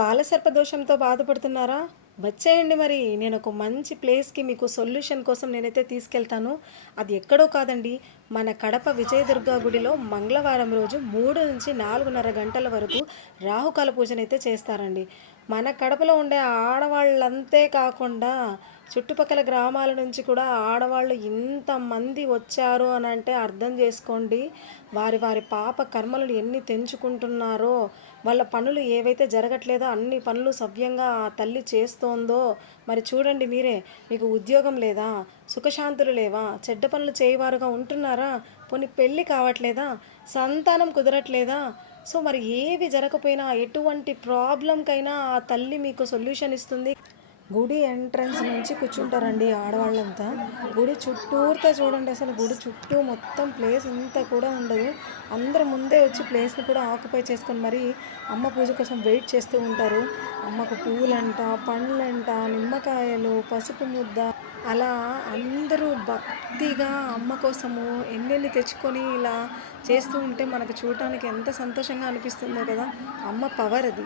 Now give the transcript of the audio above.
కాలసర్ప దోషంతో బాధపడుతున్నారా? వచ్చేయండి మరి. నేను ఒక మంచి ప్లేస్‌కి మీకు సొల్యూషన్ కోసం నేనైతే తీసుకెళ్తాను. అది ఎక్కడో కాదండి. మన కడప విజయదుర్గ గుడిలో మంగళవారం రోజు 3-4:30 గంటల వరకు రాహుకాల పూజనైతే చేస్తారండి. మన కడపలో ఉండే ఆడవాళ్ళంతే కాకుండా చుట్టుపక్కల గ్రామాల నుంచి కూడా ఆడవాళ్ళు ఇంతమంది వచ్చారు అనంటే అర్థం చేసుకోండి. వారి వారి పాప కర్మలను ఎన్ని తెంచుకుంటున్నారో, వాళ్ళ పనులు ఏవైతే జరగట్లేదో అన్ని పనులు సవ్యంగా ఆ తల్లి చేస్తోందో మరి చూడండి మీరే. మీకు ఉద్యోగం లేదా? సుఖశాంతులు లేవా? చెడ్డ పనులు చేయవారుగా ఉంటున్నారా? పోనీ పెళ్ళి కావట్లేదా? సంతానం కుదరట్లేదా? సో మరి ఏవి జరగకపోయినా ఎటువంటి ప్రాబ్లంకైనా ఆ తల్లి మీకు సొల్యూషన్ ఇస్తుంది. గుడి ఎంట్రన్స్ నుంచి కూర్చుంటారండి ఆడవాళ్ళంతా. గుడి చుట్టూర్తా చూడండి, అసలు గుడి చుట్టూ మొత్తం ప్లేస్ ఇంత కూడా ఉండదు. అందరూ ముందే వచ్చి ప్లేస్ని కూడా ఆక్యుపై చేసుకొని మరి అమ్మ పూజ కోసం వెయిట్ చేస్తూ ఉంటారు. అమ్మకు పూలంట, పండ్లంట, నిమ్మకాయలు, పసుపు ముద్ద, అలా అందరూ భక్తిగా అమ్మ కోసము ఎన్నెన్ని తెచ్చుకొని ఇలా చేస్తూ ఉంటే మనకు చూడటానికి ఎంత సంతోషంగా అనిపిస్తుందో కదా. అమ్మ పవర్ అది.